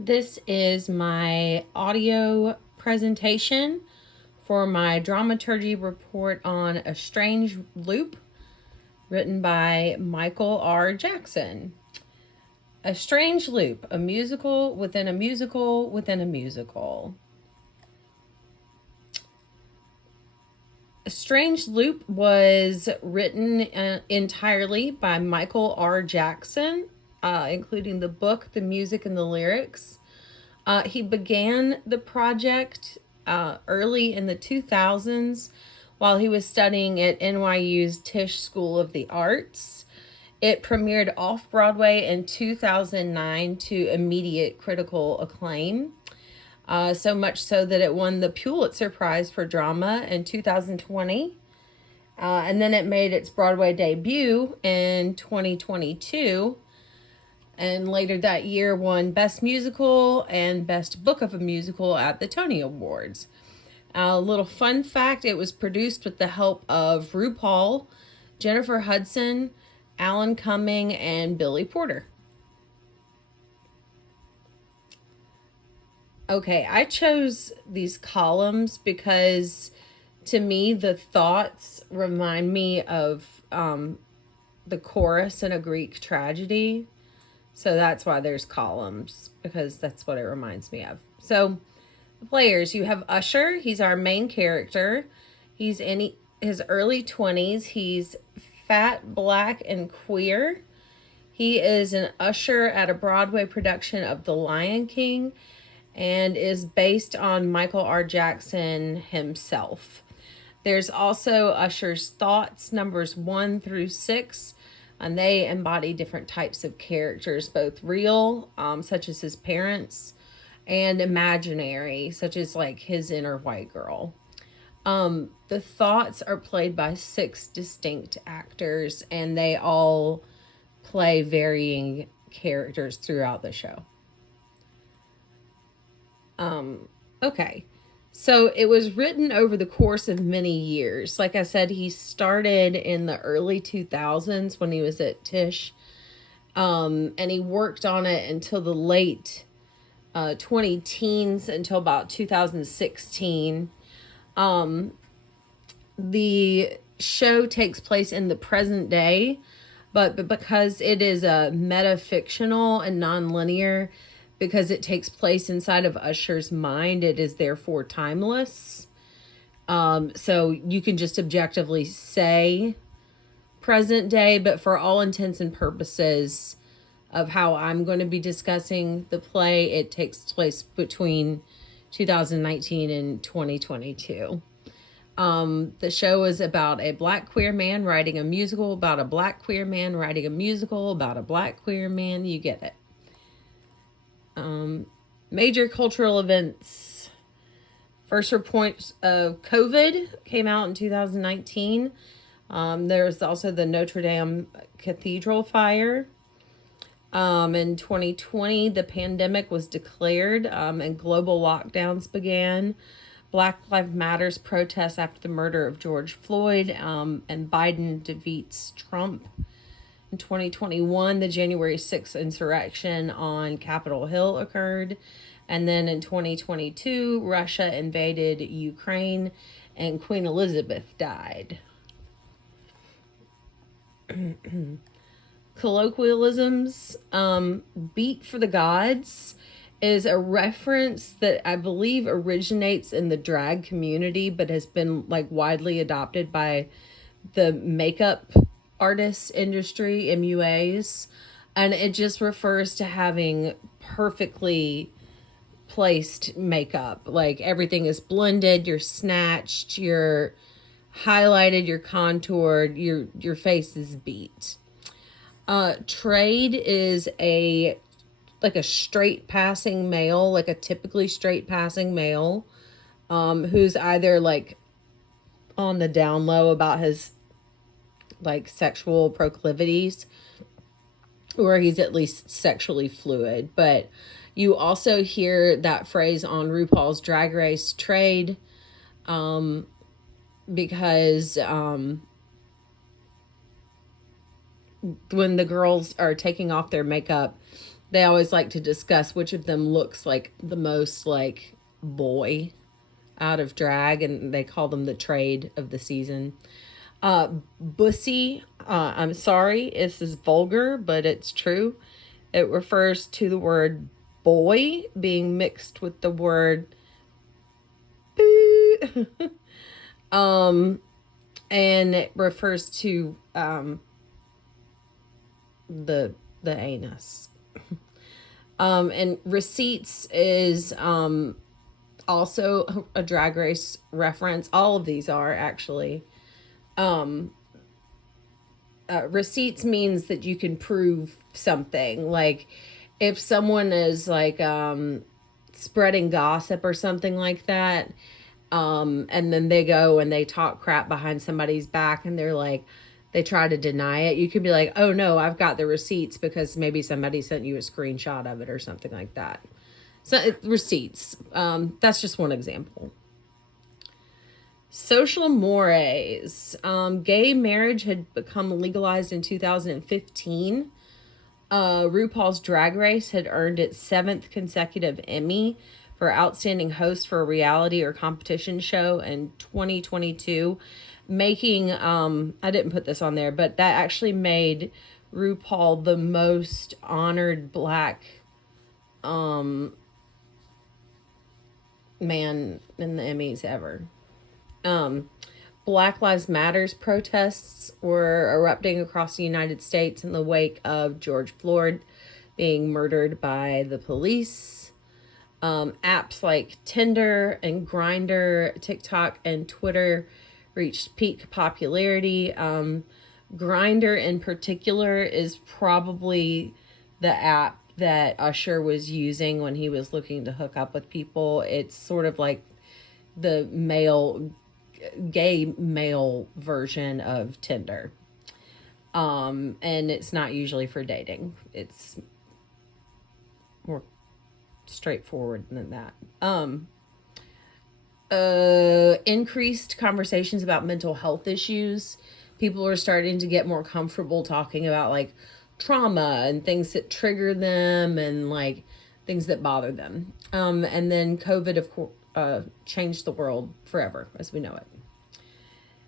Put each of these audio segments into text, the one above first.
This is my audio presentation for my dramaturgy report on A Strange Loop, written by Michael R. Jackson. A Strange Loop, a musical within a musical within a musical. A Strange Loop was written entirely by Michael R. Jackson, including the book, the music, and the lyrics. He began the project early in the 2000s while he was studying at NYU's Tisch School of the Arts. It premiered off Broadway in 2009 to immediate critical acclaim. So much so that it won the Pulitzer Prize for Drama in 2020. And then it made its Broadway debut in 2022. And later that year won Best Musical and Best Book of a Musical at the Tony Awards. A little fun fact, it was produced with the help of RuPaul, Jennifer Hudson, Alan Cumming, and Billy Porter. Okay, I chose these columns because to me the thoughts remind me of the chorus in a Greek tragedy. So that's why there's columns, because that's what it reminds me of. So the players, you have Usher. He's our main character. He's in his early 20s. He's fat, black, and queer. He is an usher at a Broadway production of The Lion King and is based on Michael R. Jackson himself. There's also Usher's thoughts, numbers 1 through 6, and they embody different types of characters, both real, such as his parents, and imaginary, such as like his inner white girl. The thoughts are played by 6 distinct actors, and they all play varying characters throughout the show. Okay. So it was written over the course of many years. Like I said, he started in the early 2000s when he was at Tisch. And he worked on it until the late 20 teens, until about 2016. The show takes place in the present day, but because it is a metafictional and non-linear, because it takes place inside of Usher's mind, it is therefore timeless. So you can just objectively say present day, but for all intents and purposes of how I'm going to be discussing the play, it takes place between 2019 and 2022. The show is about a black queer man writing a musical about a black queer man writing a musical about a black queer man. You get it. Major cultural events. First reports of COVID came out in 2019. There's also the Notre Dame Cathedral fire. In 2020, the pandemic was declared and global lockdowns began. Black Lives Matters protests after the murder of George Floyd, and Biden defeats Trump. In 2021, the January 6th insurrection on Capitol Hill occurred. And then in 2022, Russia invaded Ukraine and Queen Elizabeth died. Colloquialisms. Beat for the Gods is a reference that I believe originates in the drag community, but has been like widely adopted by the makeup artist industry, MUAs. And it just refers to having perfectly placed makeup. Like everything is blended, you're snatched, you're highlighted, you're contoured, your face is beat. Trade is a straight passing male, like a typically straight passing male, who's either like on the down low about his like sexual proclivities, or he's at least sexually fluid. But you also hear that phrase on RuPaul's Drag Race, trade, because when the girls are taking off their makeup, they always like to discuss which of them looks like the most like boy out of drag, and they call them the trade of the season. Bussy, I'm sorry, this is vulgar, but it's true. It refers to the word boy being mixed with the word boo. And it refers to the anus. And receipts is also a Drag Race reference. All of these are actually. Receipts means that you can prove something. Like if someone is like spreading gossip or something like that, and then they go and they talk crap behind somebody's back and they're like, they try to deny it, you can be like, oh no, I've got the receipts because maybe somebody sent you a screenshot of it or something like that. So receipts, that's just one example. Social mores. Gay marriage had become legalized in 2015. RuPaul's Drag Race had earned its 7th consecutive Emmy for Outstanding Host for a Reality or Competition Show in 2022, making, I didn't put this on there, but that actually made RuPaul the most honored Black man in the Emmys ever. Black Lives Matters protests were erupting across the United States in the wake of George Floyd being murdered by the police. Apps like Tinder and Grindr, TikTok, and Twitter reached peak popularity. Grindr in particular is probably the app that Usher was using when he was looking to hook up with people. It's sort of like the gay male version of Tinder. And it's not usually for dating. It's more straightforward than that. Increased conversations about mental health issues. People are starting to get more comfortable talking about like trauma and things that trigger them and like things that bother them. And then COVID, of course, changed the world forever as we know it.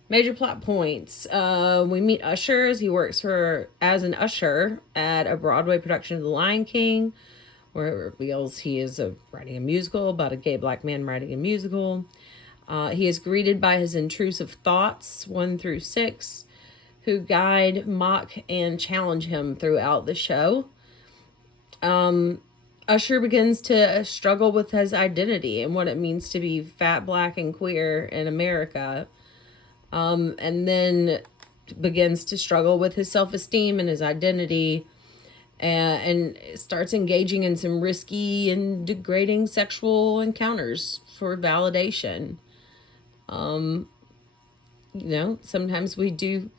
Major plot points. We meet Usher as he works as an usher at a Broadway production of The Lion King, where it reveals he is writing a musical about a gay Black man writing a musical. He is greeted by his intrusive thoughts, 1 through 6, who guide, mock, and challenge him throughout the show. Usher begins to struggle with his identity and what it means to be fat, Black, and queer in America. And then begins to struggle with his self-esteem and his identity, and starts engaging in some risky and degrading sexual encounters for validation. Sometimes we do,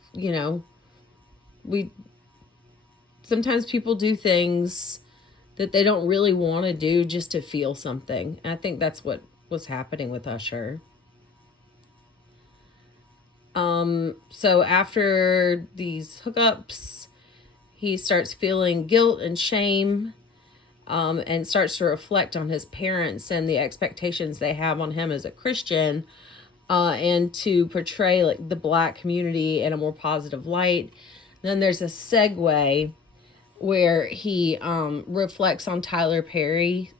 sometimes people do things that they don't really want to do just to feel something. And I think that's what was happening with Usher. So after these hookups, he starts feeling guilt and shame, and starts to reflect on his parents and the expectations they have on him as a Christian, and to portray like the Black community in a more positive light. Then there's a segue where he reflects on Tyler Perry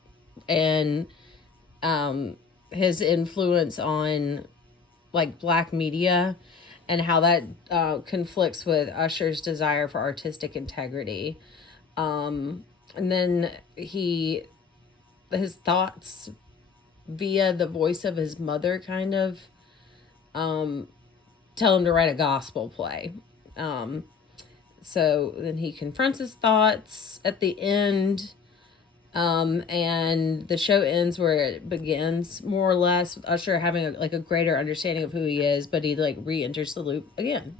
and his influence on like Black media and how that conflicts with Usher's desire for artistic integrity. And then his thoughts via the voice of his mother kind of tell him to write a gospel play. So then he confronts his thoughts at the end. And the show ends where it begins, more or less, with Usher having a greater understanding of who he is, but he like re-enters the loop again.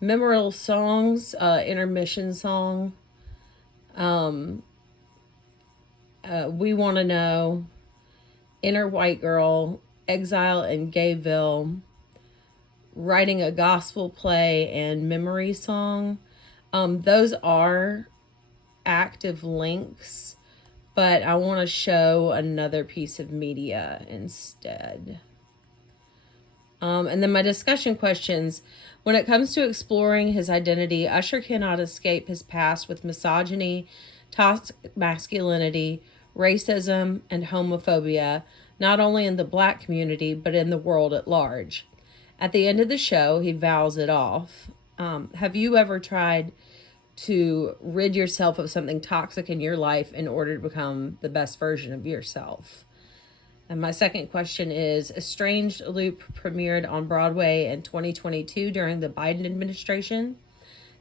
Memorable songs, intermission song. We Want to Know, Inner White Girl, Exile in Gayville, Writing a Gospel Play, and Memory Song. Those are active links, but I want to show another piece of media instead. And then my discussion questions. When it comes to exploring his identity, Usher cannot escape his past with misogyny, toxic masculinity, racism, and homophobia, not only in the Black community, but in the world at large. At the end of the show, he vows it off. Have you ever tried to rid yourself of something toxic in your life in order to become the best version of yourself? And my second question is, A Strange Loop premiered on Broadway in 2022 during the Biden administration.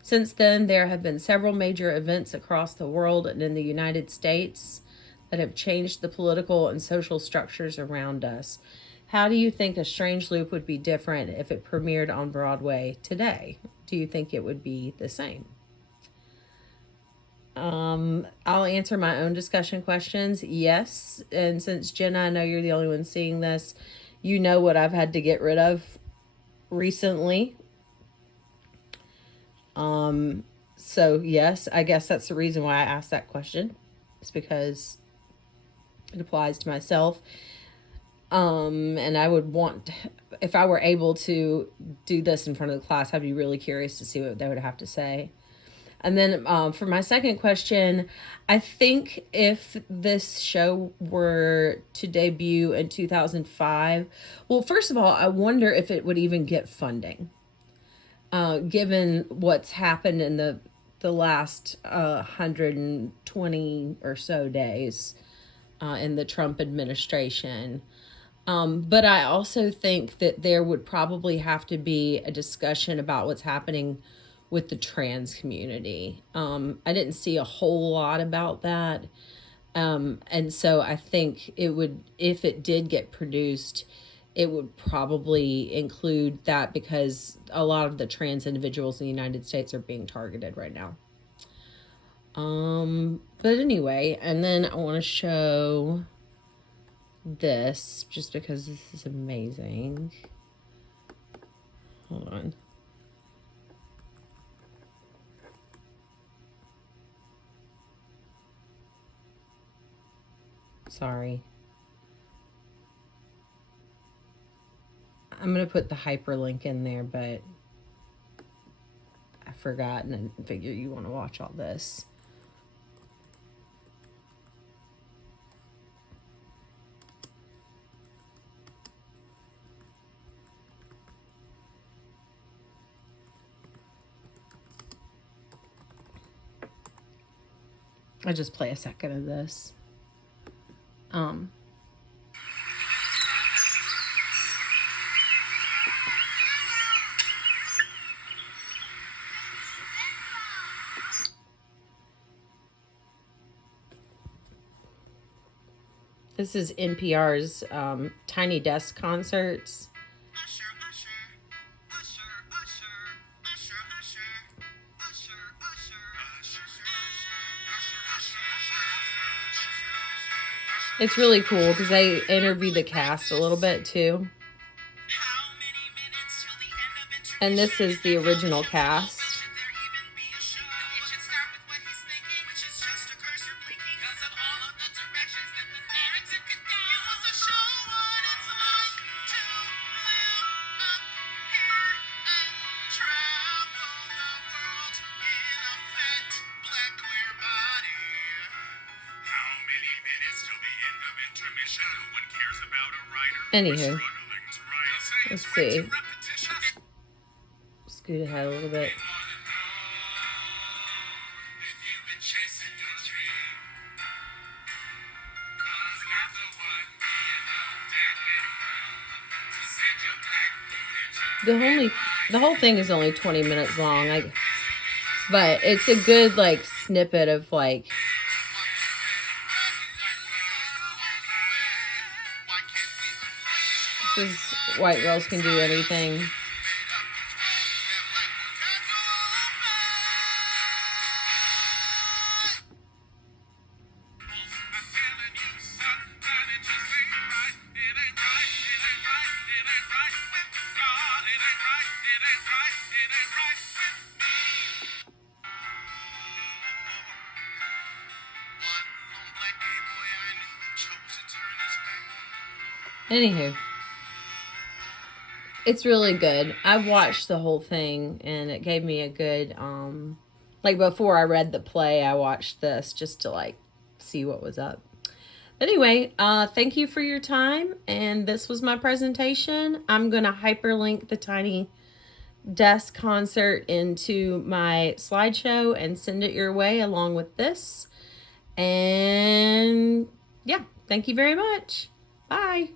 Since then, there have been several major events across the world and in the United States that have changed the political and social structures around us. How do you think A Strange Loop would be different if it premiered on Broadway today? Do you think it would be the same? I'll answer my own discussion questions. Yes. And since Jenna, I know you're the only one seeing this, you know what I've had to get rid of recently. So yes, I guess that's the reason why I asked that question. It's because it applies to myself. And I would want, if I were able to do this in front of the class, I'd be really curious to see what they would have to say. And then for my second question, I think if this show were to debut in 2005, well, first of all, I wonder if it would even get funding, given what's happened in the last 120 or so days in the Trump administration. But I also think that there would probably have to be a discussion about what's happening with the trans community. I didn't see a whole lot about that. And so I think it would, if it did get produced, it would probably include that because a lot of the trans individuals in the United States are being targeted right now. But anyway, and then I want to show this just because this is amazing. Hold on. Sorry. I'm going to put the hyperlink in there, but I forgot and I figure you want to watch all this. I'll just play a second of this. This is NPR's Tiny Desk Concerts. It's really cool because they interview the cast a little bit too. And this is the original cast. Anywho, let's see. Scoot ahead a little bit. The whole thing is only 20 minutes long. But it's a good like snippet of like this is White Girls Can Do Anything. Anywho, it's really good. I watched the whole thing and it gave me a good like before I read the play, I watched this just to like see what was up. Anyway, thank you for your time, and this was my presentation. I'm going to hyperlink the Tiny Desk concert into my slideshow and send it your way along with this. And yeah, thank you very much. Bye.